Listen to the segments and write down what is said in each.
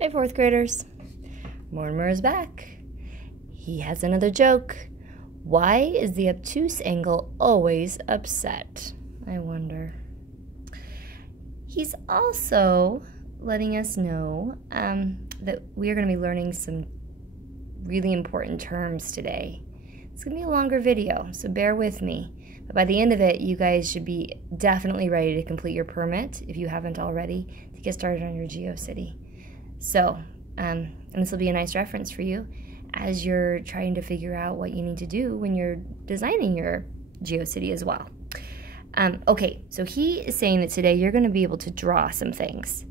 Hey, fourth graders. Mortimer is back. He has another joke. Why is the obtuse angle always upset? I wonder. He's also letting us know that we are going to be learning some really important terms today. It's going to be a longer video, so bear with me. But by the end of it, you guys should be definitely ready to complete your permit, if you haven't already, to get started on your GeoCity. So, and this will be a nice reference for you as you're trying to figure out what you need to do when you're designing your GeoCity as well. Okay, so he is saying that today you're going to be able to draw some things.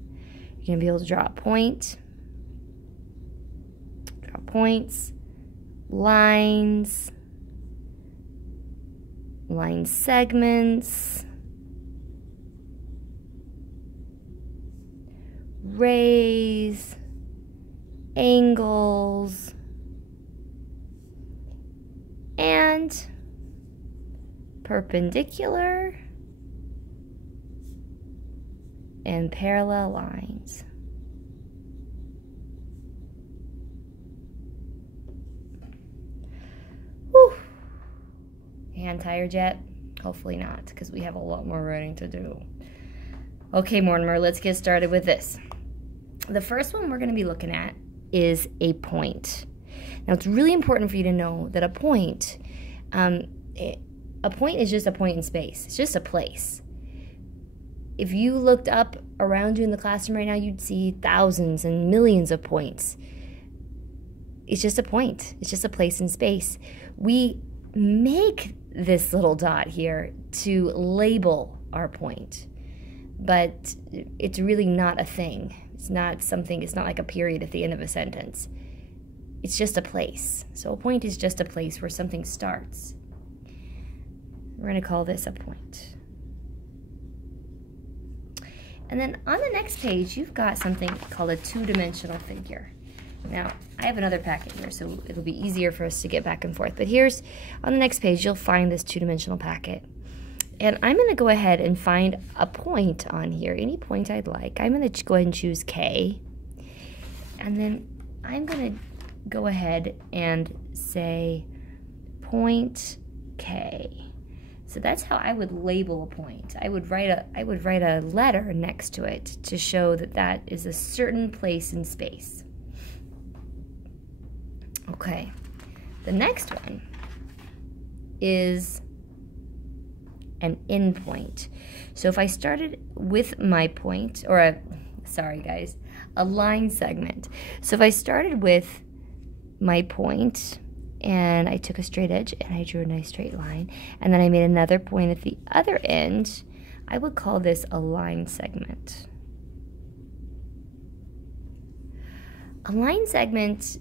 You're going to be able to draw a point, draw points, lines, line segments, rays, angles, and perpendicular and parallel lines. Whew. Hand tired yet? Hopefully not, because we have a lot more writing to do. Okay, Mortimer, let's get started with this. The first one we're going to be looking at is a point. Now, it's really important for you to know that a point is just a point in space. It's just a place. If you looked up around you in the classroom right now, you'd see thousands and millions of points. It's just a point. It's just a place in space. We make this little dot here to label our point, but it's really not a thing. It's not something, it's not like a period at the end of a sentence. It's just a place. So a point is just a place where something starts. We're going to call this a point. And then on the next page, you've got something called a two-dimensional figure. Now, I have another packet here, so it'll be easier for us to get back and forth. But here's, on the next page, you'll find this two-dimensional packet. And I'm going to go ahead and find a point on here, any point I'd like. I'm going to go ahead and choose K. And then I'm going to go ahead and say point K. So that's how I would label a point. I would write a letter next to it to show that that is a certain place in space. Okay. The next one is an endpoint. So if I started with my point, or a line segment. So if I started with my point, and I took a straight edge, and I drew a nice straight line, and then I made another point at the other end, I would call this a line segment. A line segment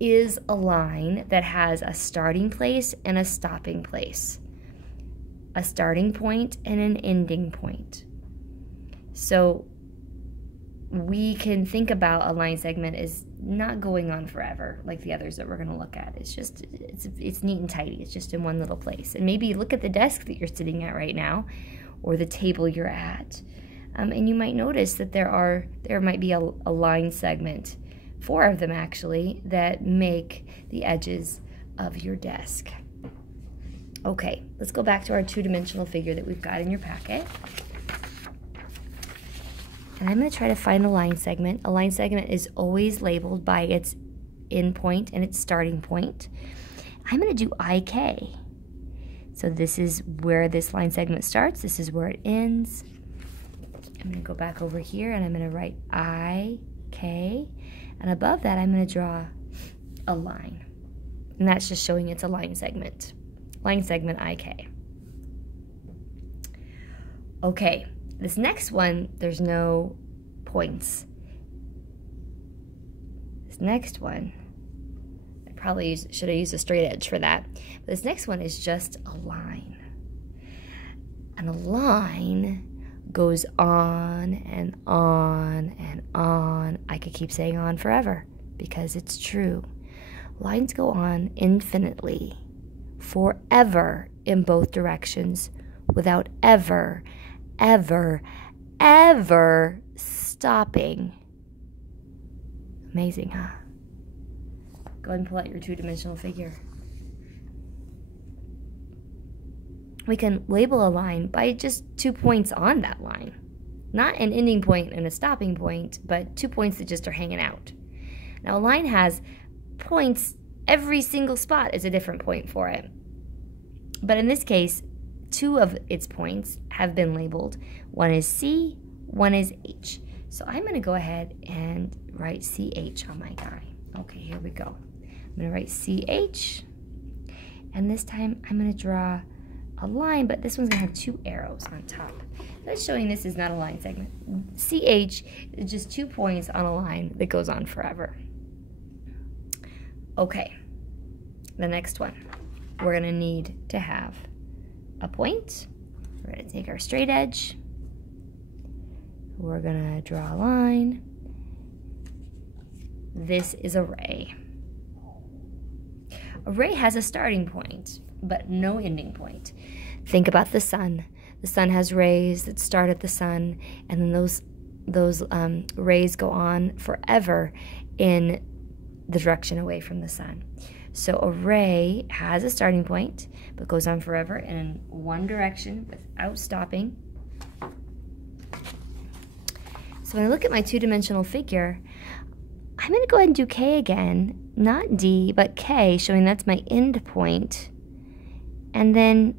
is a line that has a starting place and a stopping place. A starting point and an ending point. So we can think about a line segment as not going on forever like the others that we're going to look at. It's just, it's neat and tidy. It's just in one little place. And maybe look at the desk that you're sitting at right now, or the table you're at. And you might notice that there might be a line segment, 4 of them actually, that make the edges of your desk. Okay, let's go back to our two-dimensional figure that we've got in your packet. And I'm going to try to find a line segment. A line segment is always labeled by its end point and its starting point. I'm going to do IK. So this is where this line segment starts. This is where it ends. I'm going to go back over here and I'm going to write IK. And above that, I'm going to draw a line. And that's just showing it's a line segment. Line segment IK. Okay, this next one, there's no points. This next one, I probably should have used a straight edge for that. But this next one is just a line. And a line goes on and on and on. I could keep saying on forever because it's true. Lines go on infinitely, forever in both directions, without ever stopping. Amazing, huh? Go ahead and pull out your two-dimensional figure. We can label a line by just 2 points on that line. Not an ending point and a stopping point, but 2 points that just are hanging out. Now, a line has points. Every single spot is a different point for it. But in this case, 2 of its points have been labeled. One is C, one is H. So I'm going to go ahead and write CH on my guy. Okay, here we go. I'm going to write CH. And this time I'm going to draw a line, but this one's going to have 2 arrows on top. That's showing this is not a line segment. CH is just 2 points on a line that goes on forever. Okay, the next one. We're going to need to have a point. We're going to take our straight edge. We're going to draw a line. This is a ray. A ray has a starting point, but no ending point. Think about the sun. The sun has rays that start at the sun, and then those rays go on forever in the direction away from the sun. So a ray has a starting point, but goes on forever in one direction without stopping. So when I look at my two-dimensional figure, I'm going to go ahead and do K again, not D, but K, showing that's my end point. And then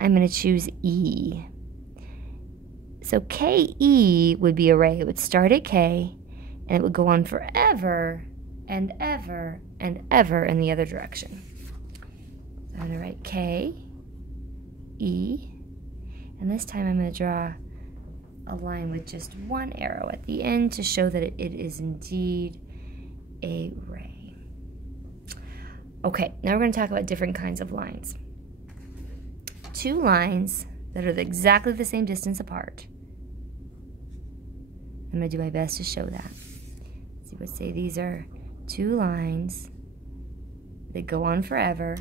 I'm going to choose E. So KE would be a ray. It would start at K, and it would go on forever and ever and ever in the other direction. So I'm going to write K, E, and this time I'm going to draw a line with just 1 arrow at the end to show that it is indeed a ray. Okay, now we're going to talk about different kinds of lines. 2 lines that are exactly the same distance apart. I'm going to do my best to show that. So you would say these are 2 lines that go on forever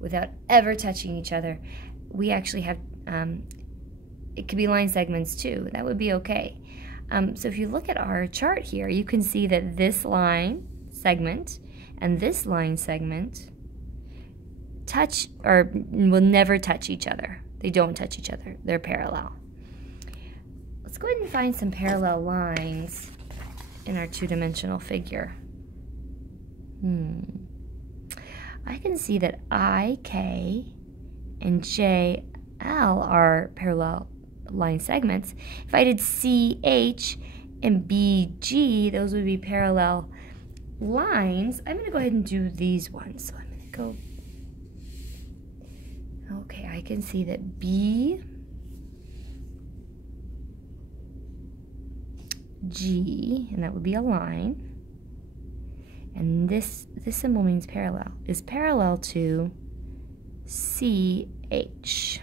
without ever touching each other. We actually have, it could be line segments too. That would be okay. So if you look at our chart here, you can see that this line segment and this line segment touch or will never touch each other. They don't touch each other. They're parallel. Let's go ahead and find some parallel lines in our two-dimensional figure. I can see that I, K, and J, L are parallel line segments. If I did C, H, and B, G, those would be parallel lines. I'm going to go ahead and do these ones. So I'm going to go. Okay, I can see that B, G, and that would be a line. And this symbol means parallel, is parallel to CH.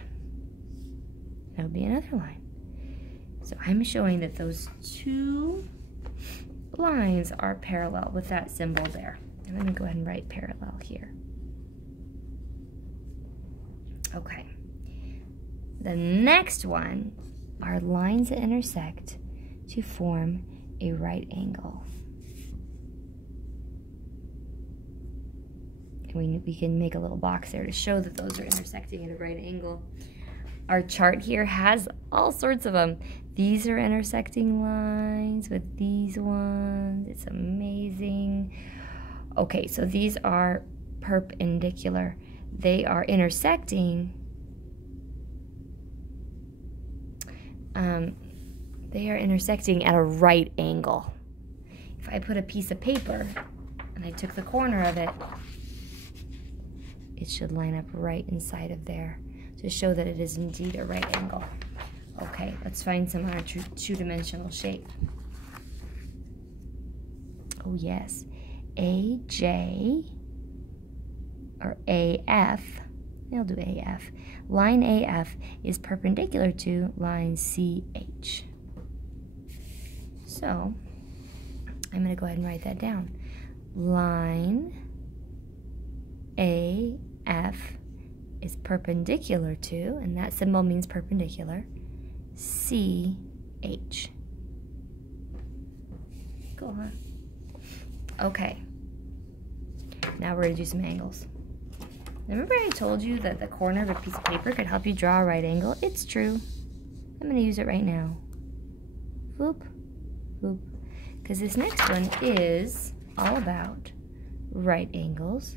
That would be another line. So I'm showing that those 2 lines are parallel with that symbol there. And I'm going to go ahead and write parallel here. Okay. The next one are lines that intersect to form a right angle. And we can make a little box there to show that those are intersecting at a right angle. Our chart here has all sorts of them. These are intersecting lines with these ones. It's amazing. Okay, so these are perpendicular. They are intersecting. They are intersecting at a right angle. If I put a piece of paper and I took the corner of it, it should line up right inside of there to show that it is indeed a right angle. Okay, let's find some on our two-dimensional shape. Oh yes, AJ or AF, I'll do AF. Line AF is perpendicular to line CH. So I'm going to go ahead and write that down. Line AF is perpendicular to, and that symbol means perpendicular, CH. Cool, huh? Okay. Now we're going to do some angles. Remember I told you that the corner of a piece of paper could help you draw a right angle? It's true. I'm going to use it right now. Whoop, whoop. Because this next one is all about right angles.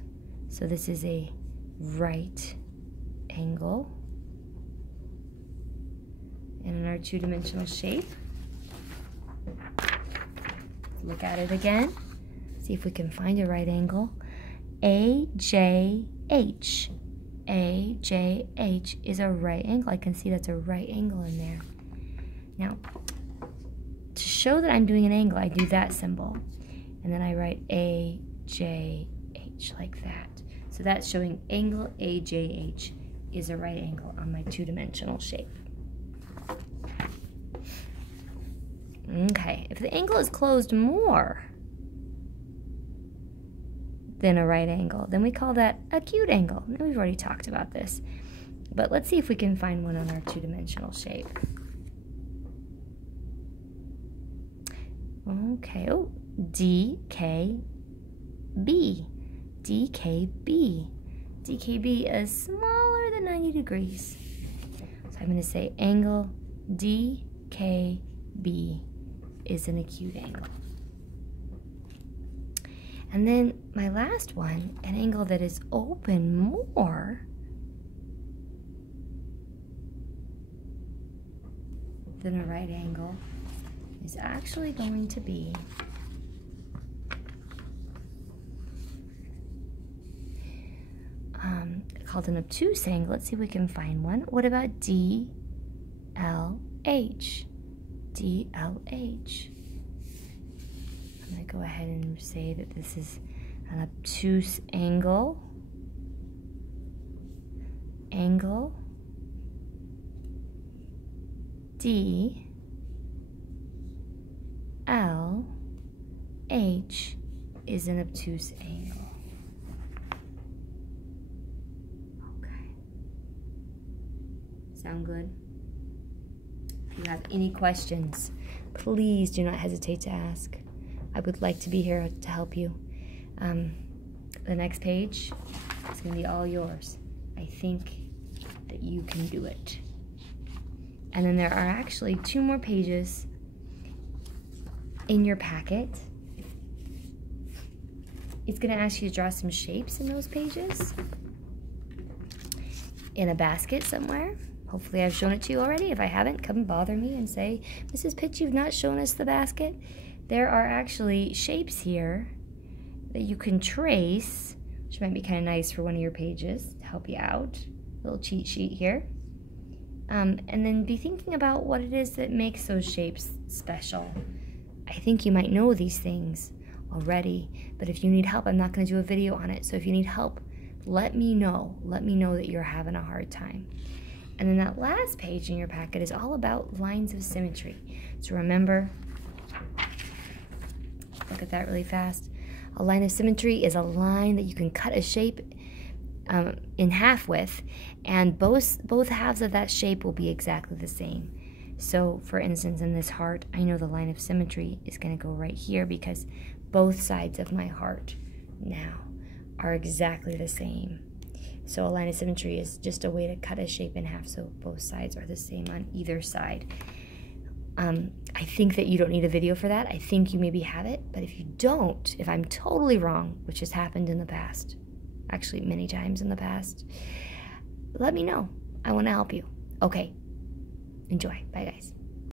So this is a right angle. And in our two-dimensional shape, look at it again. See if we can find a right angle. AJH. AJH is a right angle. I can see that's a right angle in there. Now, to show that I'm doing an angle, I do that symbol. And then I write AJH like that. So that's showing angle AJH is a right angle on my two-dimensional shape. Okay, if the angle is closed more than a right angle, then we call that acute angle. Now, we've already talked about this, but let's see if we can find one on our two-dimensional shape. Okay, oh, DKB. DKB. DKB is smaller than 90 degrees. So I'm going to say angle DKB is an acute angle. And then my last one, an angle that is open more than a right angle, is actually going to be called an obtuse angle. Let's see if we can find one. What about DLH? DLH. I'm going to go ahead and say that this is an obtuse angle. Angle DLH is an obtuse angle. Sound good? If you have any questions, please do not hesitate to ask. I would like to be here to help you. The next page is going to be all yours. I think that you can do it. And then there are actually 2 more pages in your packet. It's going to ask you to draw some shapes in those pages in a basket somewhere. Hopefully I've shown it to you already. If I haven't, come bother me and say, Mrs. Pitch, you've not shown us the basket. There are actually shapes here that you can trace, which might be kind of nice for one of your pages to help you out. A little cheat sheet here. And then be thinking about what it is that makes those shapes special. I think you might know these things already, but if you need help, I'm not going to do a video on it. So if you need help, let me know. Let me know that you're having a hard time. And then that last page in your packet is all about lines of symmetry. So remember, look at that really fast. A line of symmetry is a line that you can cut a shape in half with, and both halves of that shape will be exactly the same. So for instance, in this heart, I know the line of symmetry is going to go right here because both sides of my heart now are exactly the same. So a line of symmetry is just a way to cut a shape in half so both sides are the same on either side. I think that you don't need a video for that. I think you maybe have it, but if you don't, if I'm totally wrong, which has happened in the past, actually many times in the past, let me know. I want to help you. Okay, enjoy. Bye, guys.